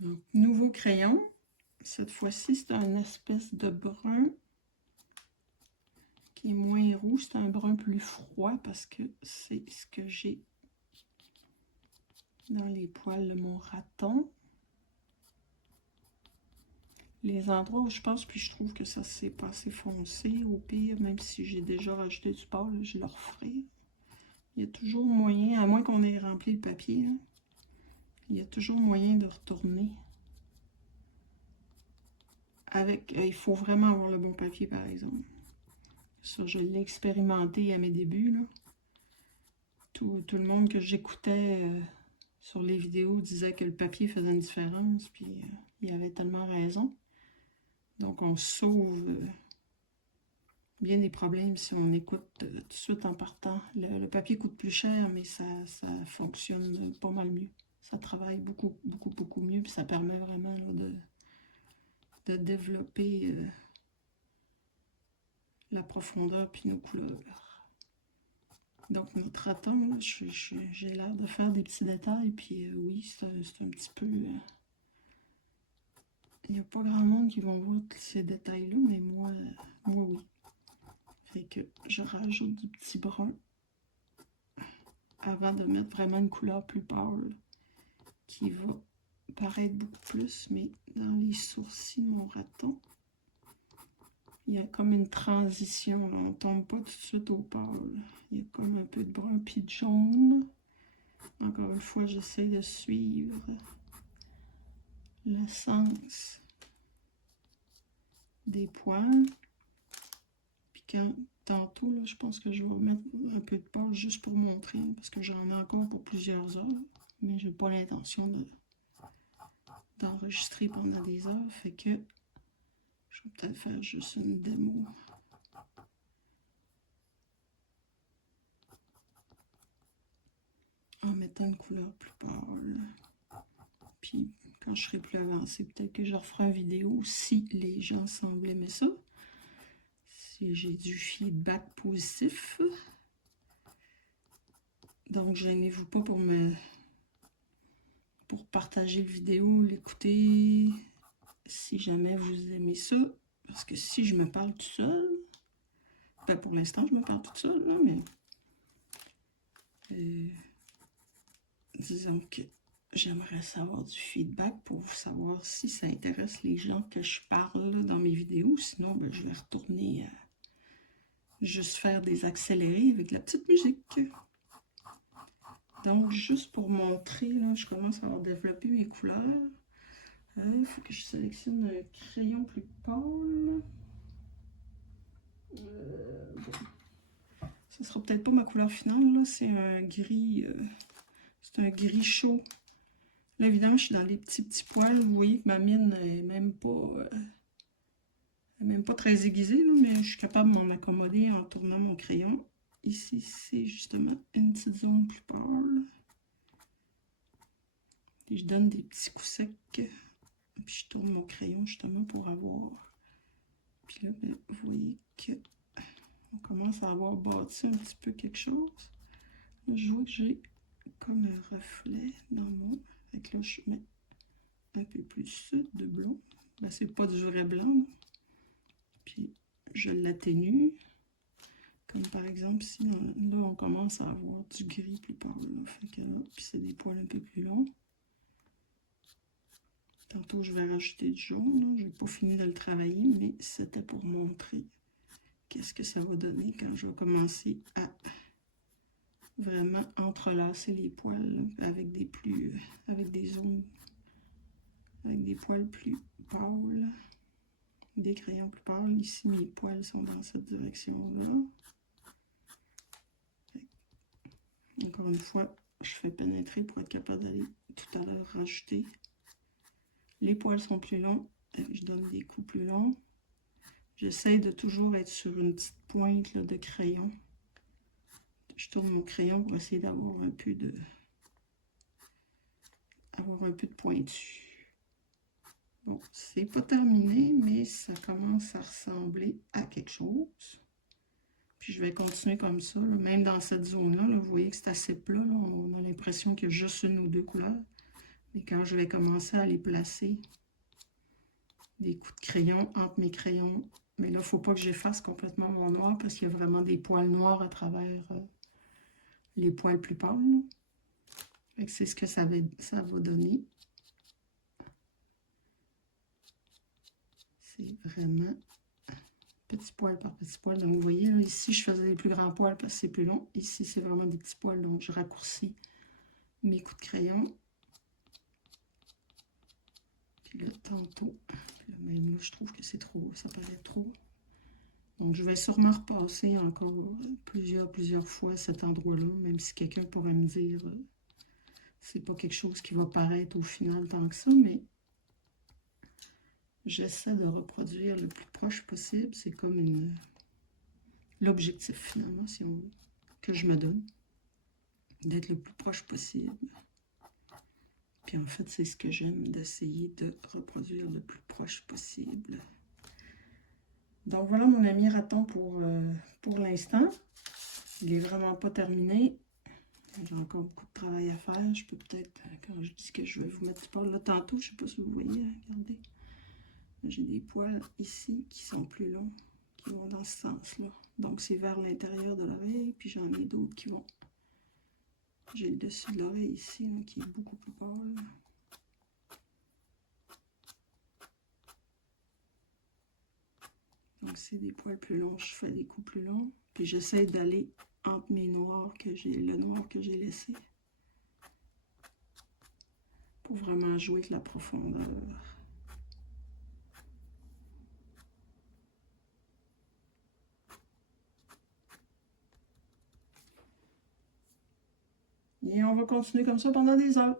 Donc, nouveau crayon. Cette fois-ci, c'est un espèce de brun qui est moins rouge. C'est un brun plus froid parce que c'est ce que j'ai dans les poils de mon raton. Les endroits où je passe, puis je trouve que ça s'est pas assez foncé, au pire, même si j'ai déjà rajouté du pâle, je le referai. Il y a toujours moyen, à moins qu'on ait rempli le papier, hein, il y a toujours moyen de retourner. Avec, il faut vraiment avoir le bon papier, par exemple. Ça, je l'ai expérimenté à mes débuts, là. Tout le monde que j'écoutais sur les vidéos disait que le papier faisait une différence, puis il avait tellement raison. Donc, on sauve bien des problèmes si on écoute tout de suite en partant. Le papier coûte plus cher, mais ça fonctionne pas mal mieux. Ça travaille beaucoup mieux, puis ça permet vraiment là, de développer la profondeur puis nos couleurs. Donc, notre raton, j'ai l'air de faire des petits détails, puis oui, c'est un petit peu... il n'y a pas grand monde qui vont voir tous ces détails-là, mais moi, oui. Fait que je rajoute du petit brun avant de mettre vraiment une couleur plus pâle qui va paraître beaucoup plus, mais dans les sourcils de mon raton, il y a comme une transition, là. On ne tombe pas tout de suite au pâle. Il y a comme un peu de brun puis de jaune. Encore une fois, j'essaie de suivre l'essence des poils. Puis tantôt, là, je pense que je vais remettre un peu de pâle juste pour montrer, parce que j'en ai encore pour plusieurs heures, mais j'ai pas l'intention d'enregistrer pendant des heures, fait que je vais peut-être faire juste une démo. En mettant une couleur plus pâle. Puis quand je serai plus avancée, peut-être que je referai une vidéo si les gens semblent aimer ça. Si j'ai du feedback positif. Donc, gênez-vous pas pour partager la vidéo, l'écouter, si jamais vous aimez ça. Parce que si je me parle tout seul, ben pour l'instant, je me parle toute seule, là, mais disons que j'aimerais savoir du feedback pour savoir si ça intéresse les gens que je parle là, dans mes vidéos. Sinon, ben, je vais retourner juste faire des accélérés avec la petite musique. Donc, juste pour montrer, là, je commence à avoir développé mes couleurs. Il faut que je sélectionne un crayon plus pâle. Bon. Ce sera peut-être pas ma couleur finale, là. C'est un gris. C'est un gris chaud. Là, évidemment, je suis dans les petits poils. Vous voyez que ma mine n'est même pas très aiguisée, là, mais je suis capable de m'en accommoder en tournant mon crayon. Ici, c'est justement une petite zone plus pâle. Et je donne des petits coups secs. Puis je tourne mon crayon justement pour avoir. Puis là, ben, vous voyez que on commence à avoir bâti un petit peu quelque chose. Là, je vois que j'ai comme un reflet dans mon. Fait que là, je mets un peu plus de blanc. Ben, c'est pas du vrai blanc. Puis je l'atténue. Comme par exemple, si là, on commence à avoir du gris plus pâle. Fait que là, puis c'est des poils un peu plus longs. Tantôt, je vais rajouter du jaune. Je n'ai pas fini de le travailler, mais c'était pour montrer qu'est-ce que ça va donner quand je vais commencer à vraiment entrelacer les poils là, avec des zones, avec des poils plus pâles, des crayons plus pâles. Ici, mes poils sont dans cette direction-là. Encore une fois, je fais pénétrer pour être capable d'aller tout à l'heure rajouter. Les poils sont plus longs, je donne des coups plus longs. J'essaie de toujours être sur une petite pointe là, de crayon. Je tourne mon crayon pour essayer d'avoir un peu de pointu. Bon, c'est pas terminé, mais ça commence à ressembler à quelque chose. Puis je vais continuer comme ça, là. Même dans cette zone-là, là, vous voyez que c'est assez plat. Là, on a l'impression qu'il y a juste une ou deux couleurs. Mais quand je vais commencer à les placer, des coups de crayon entre mes crayons, mais là, il ne faut pas que j'efface complètement mon noir parce qu'il y a vraiment des poils noirs à travers les poils plus pâles. C'est ce que ça va donner. C'est vraiment petit poil par petit poil. Donc, vous voyez, là, ici, je faisais des plus grands poils parce que c'est plus long. Ici, c'est vraiment des petits poils, donc je raccourcis mes coups de crayon. Puis là, tantôt, puis là, même là, je trouve que c'est trop, ça paraît trop. Donc, je vais sûrement repasser encore plusieurs fois cet endroit-là, même si quelqu'un pourrait me dire c'est pas quelque chose qui va paraître au final tant que ça, mais j'essaie de reproduire le plus proche possible. C'est comme l'objectif, finalement, si on veut, que je me donne, d'être le plus proche possible. Puis en fait, c'est ce que j'aime, d'essayer de reproduire le plus proche possible. Donc voilà mon ami raton pour l'instant. Il est vraiment pas terminé. J'ai encore beaucoup de travail à faire. Je peux peut-être, quand je dis que je vais vous mettre du poil là tantôt, je ne sais pas si vous voyez, regardez. J'ai des poils ici qui sont plus longs, qui vont dans ce sens-là. Donc c'est vers l'intérieur de l'oreille, puis j'en ai d'autres qui vont. J'ai le dessus de l'oreille ici, là, qui est beaucoup plus pâle. Donc c'est des poils plus longs, je fais des coups plus longs. Puis j'essaie d'aller entre mes noirs le noir que j'ai laissé. Pour vraiment jouer avec la profondeur. Et on va continuer comme ça pendant des heures.